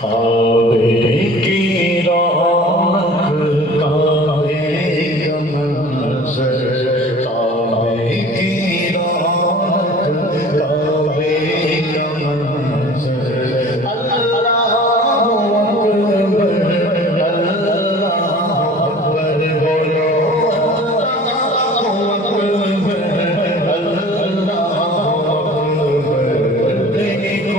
کعبے کی رونق کعبے کا منظر، کعبے کی رونق کعبے کا منظر، اللہ اکبر اللہ اکبر بولو، اللہ اکبر اللہ اکبر، دیکھو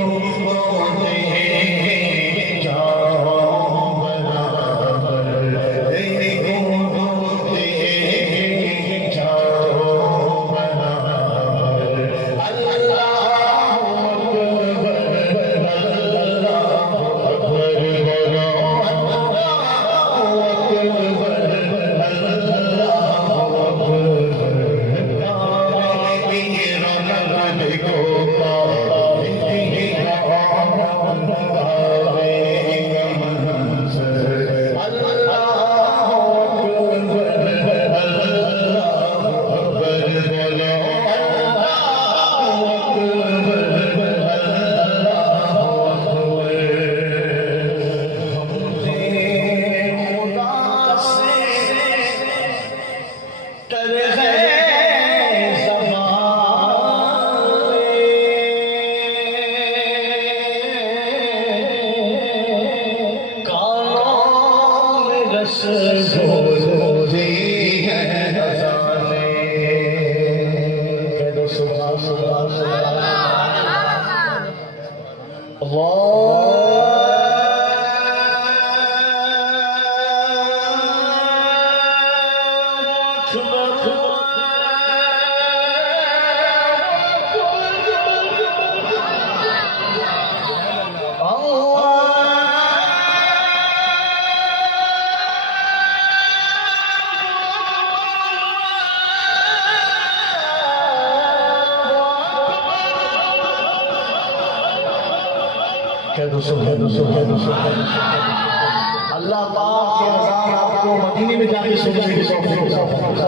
اللہ پاک کے اذان آپ کو مدینے میں جا کے سننے کی توفیق عطا فرمائے۔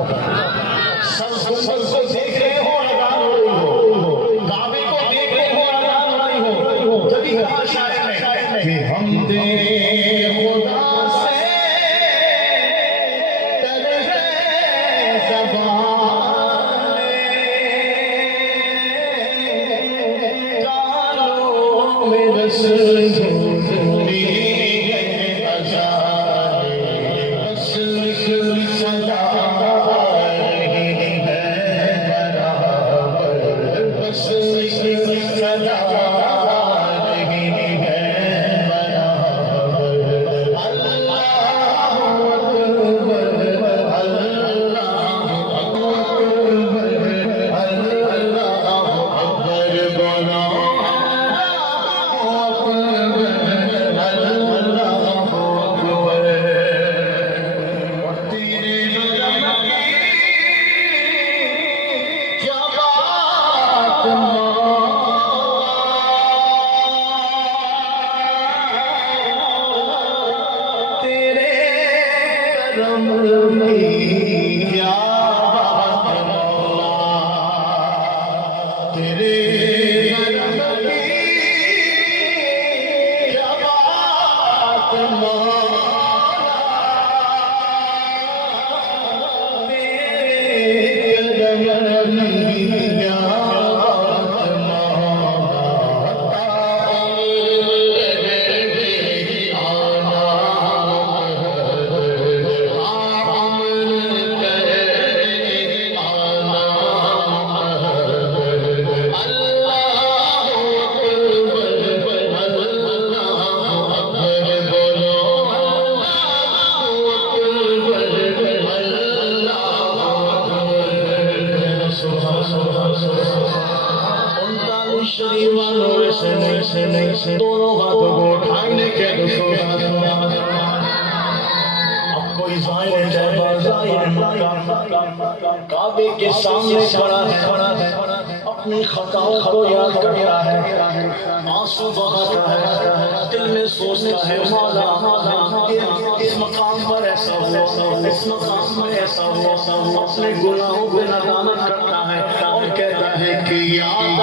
سب کو دیکھ رہے ہو اذان ہو رہی ہو، کعبے کو دیکھ رہے ہو اذان ہو رہی ہو، جبھی کہا شاعر نے کہ ہم دے خدا سے ڈرے زبان کانوں میں رسول دونوں ہاتھوں کو اٹھائیں کہ اب کوئی ظاہر کعبے کے سامنے کھڑا ہے، اپنی خطاؤں کو یاد کرتا ہے، آنسو بہاتا ہے، دل میں سوچتا ہے مولا اس مقام پر ایسا ہوا، اس مقام میں ایسا ہوا، اپنے گناہوں پہ ندامت کرتا ہے اور کہتا ہے کہ یاد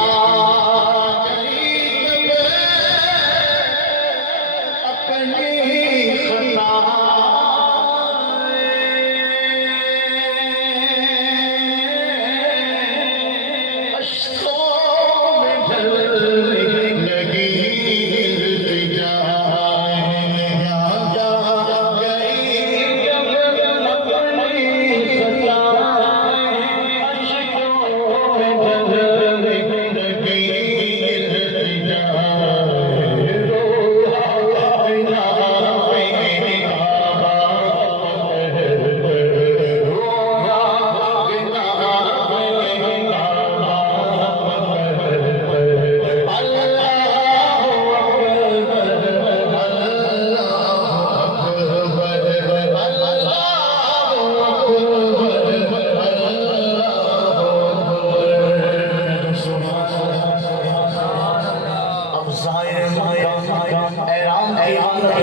ایران کی آنت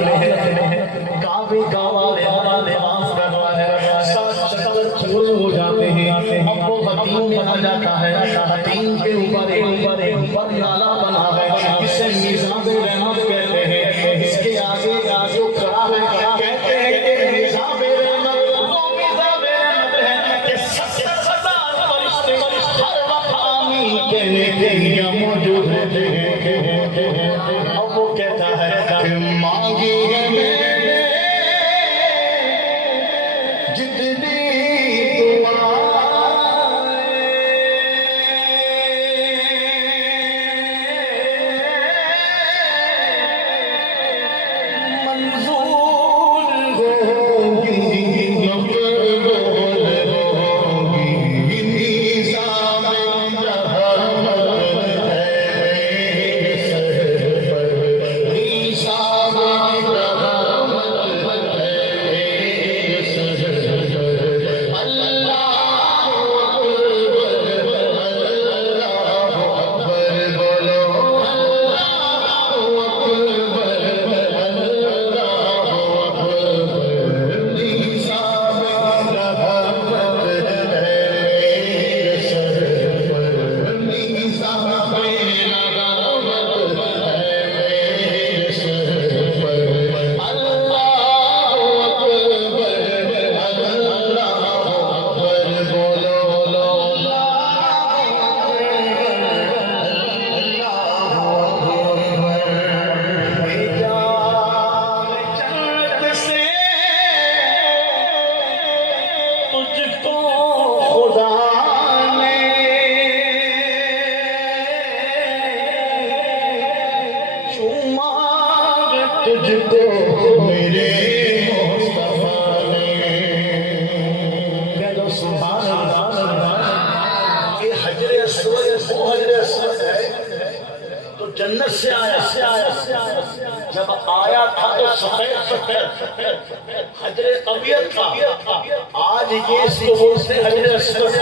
میں کعبے کا والے آف کر رہا ہے، ساتھ شکل کھول ہو جاتے ہیں، اب وہ حتیم میں آ جاتا ہے، حتیم کے اوپر نالا بنا ہے، اسے میزاب رحمت کہتے ہیں، اس کے آگے جو کھڑا ہے کہتے ہیں کہ میزاب رحمت وہ میزاب رحمت ہے کہ 70,000 فرشتے ہر وقت آمین کہنے کے لیے موجود ہوتے ہیں۔ اب وہ کہتا ہے کہ مانگی ہے میں نے جتنی تجھ کو میرے مصطفیٰ نے کہہ سبحان اللہ۔ یہ حجر اسود وہ حجر اسود ہے تو جنت سے آیا، جب آیا تھا تو سفید حجر ابیض تھا، آج یہ اس کو بولتے ہیں حجر اسود،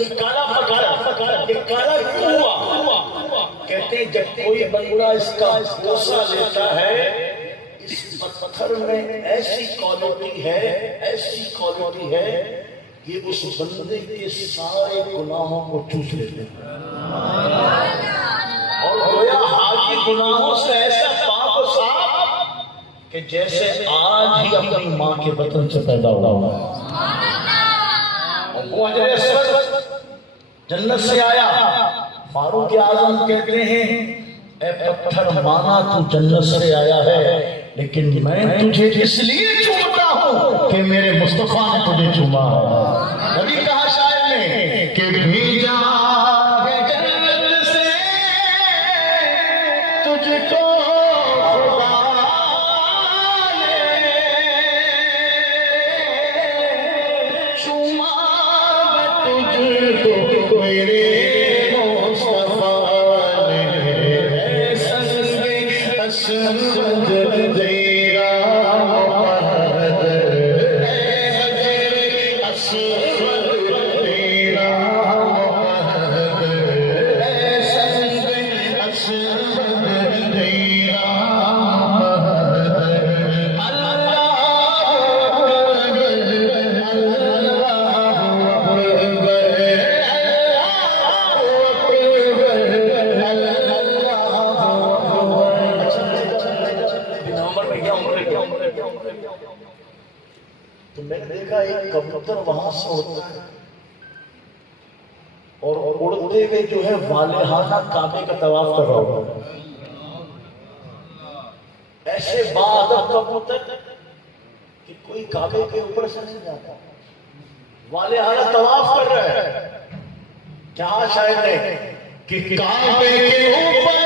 یہ کالا پکڑا، یہ کالا کیوں ہوا؟ کہتے ہیں جب کوئی بندہ اس کا بوسہ لیتا ہے، اس پتھر میں ایسی کوالٹی ہے کہ اس بندے کے سارے گناہوں کو چوس لیتے ہیں، اور گویا حاجی گناہوں سے ایسا پاک و صاف کہ جیسے آج ہی اپنی ماں کے بطن سے پیدا ہوا۔ وہ حجر اسود جنت سے آیا، فاروق اعظم کہتے ہیں اے پتھر مانا تو جنت سے آیا ہے، لیکن میں تجھے اس لیے چومتا ہوں کہ میرے مصطفیٰ نے تجھے چوما ہے۔ نبی کہا شاعر نے کہ بھیجا ہے جنت سے تجھ کو خدا نے، چوما تجھ کو میرے تو میں نے دیکھا ایک کبوتر وہاں سے اڑتا ہے اور اڑتے ہوئے جو ہے والہانہ کعبے کا طواف کر رہا ہوگا، ایسے باادب کبوتر کہ کوئی کعبے کے اوپر سے نہیں جاتا، والہانہ طواف کر رہا ہے۔ کہا شاعر نے کہ کعبے کے اوپر